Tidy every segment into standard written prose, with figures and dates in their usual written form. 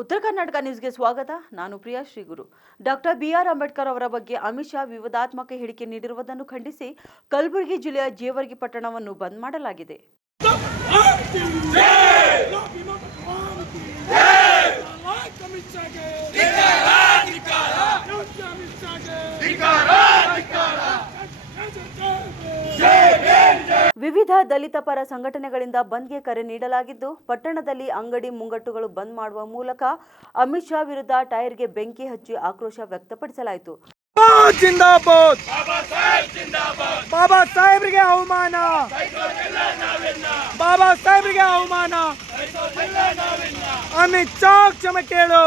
ಉತ್ತರ ಕರ್ನಾಟಕ ನ್ಯೂಸ್ಗೆ ಸ್ವಾಗತ. ನಾನು ಪ್ರಿಯಾ ಶ್ರೀಗುರು. ಡಾಕ್ಟರ್ ಬಿಆರ್ ಅಂಬೇಡ್ಕರ್ ಅವರ ಬಗ್ಗೆ ಅಮಿತ್ ಶಾ ವಿವಾದಾತ್ಮಕ ಹೇಳಿಕೆ ನೀಡಿರುವುದನ್ನು ಖಂಡಿಸಿ ಕಲಬುರಗಿ ಜಿಲ್ಲೆಯ ಜೇವರ್ಗಿ ಪಟ್ಟಣವನ್ನು ಬಂದ್ ಮಾಡಲಾಗಿದೆ. ವಿವಿಧ ದಲಿತ ಪರ ಸಂಘಟನೆಗಳಿಂದ ಬಂದ್ಗೆ ಕರೆ ನೀಡಲಾಗಿದ್ದು, ಪಟ್ಟಣದಲ್ಲಿ ಅಂಗಡಿ ಮುಂಗಟ್ಟುಗಳು ಬಂದ್ ಮಾಡುವ ಮೂಲಕ ಅಮಿತ್ ಶಾ ವಿರುದ್ಧ ಟೈರ್ಗೆ ಬೆಂಕಿ ಹಚ್ಚಿ ಆಕ್ರೋಶ ವ್ಯಕ್ತಪಡಿಸಲಾಯಿತು. ಜಿಂದಾಬಾದ್ ಬಾಬಾ ಸಾಹೇಬ್ರಿಗೆ ಅವಮಾನ, ಬಾಬಾ ಸಾಹೇಬ್ರಿಗೆ ಅವಮಾನ. ಅಮಿತ್ ಶಾ ಕ್ಷಮೆ ಕೇಳು,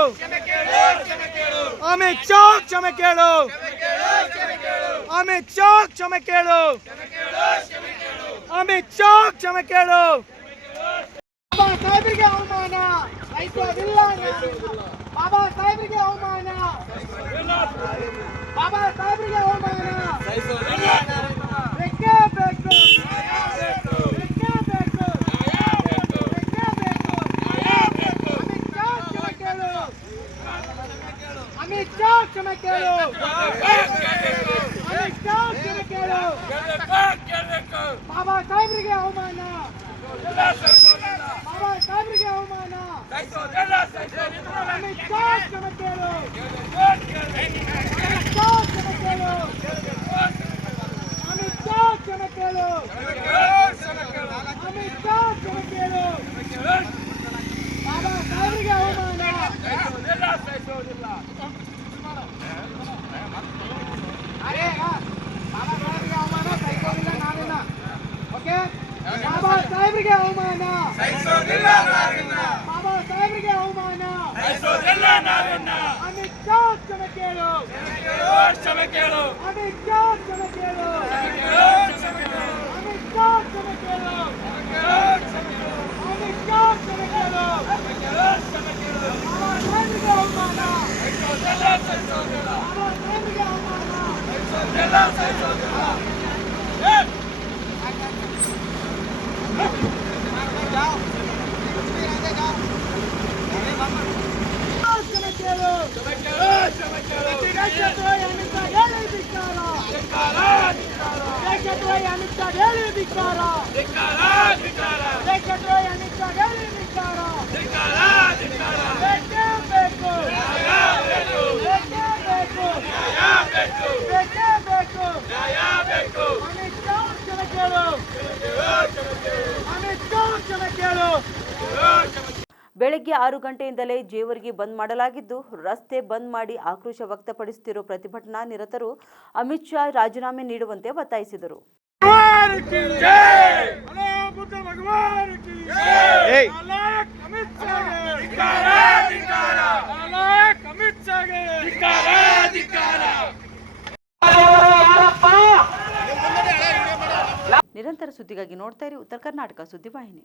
ಅಮಿತ್ ಶಾ ಕ್ಷಮೆ ಕೇಳು, ಅಮಿತ್ ಶಾ ಕ್ಷಮೆ ಕೇಳು, ಅಮಿತ್ ಶಾ ಕ್ಷಮೆ ಕೇಳು. ಬಾಬಾ ಸಾಹೇಬ್ರಿಗೆ ಅವಮಾನ ಸಹಿಸೋದಿಲ್ಲ, ಬಾಬಾ ಸಾಹೇಬ್ರಿಗೆ ಅವಮಾನ, ಬಾಬಾ ಸಾಹೇಬ್ರಿಗೆ ಅವಮಾನ ಸಹಿಸೋದಿಲ್ಲ. ಬೇಕೇ ಬೇಕು, ಬೇಕೇ ಬೇಕು, ಅಮಿತ್ ಶಾ ಕ್ಷಮೆ ಕೇಳು, ಅಮಿತ್ ಶಾ ಕ್ಷಮೆ ಕೇಳು. ಬಾಬಾ ಸಾಹೇಬ್ರಿಗೆ ಅವಮಾನ, ಬಾಬಾ ಸಾಹೇಬ್ರಿಗೆ ಅವಮಾನ, ಅಮಿತ್ ಶಾ ಕ್ಷಮೆ ಕೇಳು, ಅಮಿತ್ ಶಾ ಕ್ಷಮೆ ಕೇಳು, ಅಮಿತ್ ಶಾ ಕ್ಷಮೆ ಕೇಳು, ಅಮಿತ್ ಶಾ ಕ್ಷಮೆ ಕೇಳು. ಬಾಬಾ ಸಾಹೇಬ್ರಿಗೆ ಅವಮಾನ ಸಹಿಸೋದಿಲ್ಲ. ಅರೆ ಬಾಬಾ ಸಾಹೇಬ್ರಿಗೆ ಅವಮಾನ ಸಹಿಸೋದಿಲ್ಲ ನಾವಿನ್ನ. ಓಕೆ, ಬಾಬಾ ಸಾಹೇಬ್ರಿಗೆ ಅವಮಾನ ಸಹಿಸೋದಿಲ್ಲ ನಾವಿನ್ನ, ಬಾಬಾ ಸಾಹೇಬ್ರಿಗೆ ಅವಮಾನ ಸಹಿಸೋದಿಲ್ಲ ನಾವಿನ್ನ. ಅಮಿತ್ ಶಾ ಕ್ಷಮೆ ಕೇಳು, ಕ್ಷಮೆ ಕೇಳು, ಅಮಿತ್ ಶಾ ಕ್ಷಮೆ ಕೇಳು, ಅಮಿತ್ ಶಾ ಕ್ಷಮೆ ಕೇಳು, ಅಮಿತ್ ಶಾ ಕ್ಷಮೆ ಕೇಳು. ಬಾಬಾ ಸಾಹೇಬ್ರಿಗೆ ಅವಮಾನ ಸಹಿಸೋದಿಲ್ಲ, ಬಾಬಾ ಸಾಹೇಬ್ರಿಗೆ ಅವಮಾನ ಸಹಿಸೋದಿಲ್ಲ. ಬೆಳಗ್ಗೆ 6 ಗಂಟೆಯಿಂದಲೇ ಜೇವರ್ಗಿ ಬಂದ್ ಮಾಡಲಾಗಿದ್ದು, ರಸ್ತೆ ಬಂದ್ ಮಾಡಿ ಆಕ್ರೋಶ ವ್ಯಕ್ತಪಡಿಸುತ್ತಿರುವ ಪ್ರತಿಭಟನಾ ನಿರತರು ಅಮಿತ್ ಶಾ ರಾಜೀನಾಮೆ ನೀಡುವಂತೆ ಒತ್ತಾಯಿಸಿದರು. ನಿರಂತರ ಸುದ್ದಿಗಾಗಿ ನೋಡ್ತಾ ಇರಿ ಉತ್ತರ ಕರ್ನಾಟಕ ಸುದ್ದಿವಾಹಿನಿ.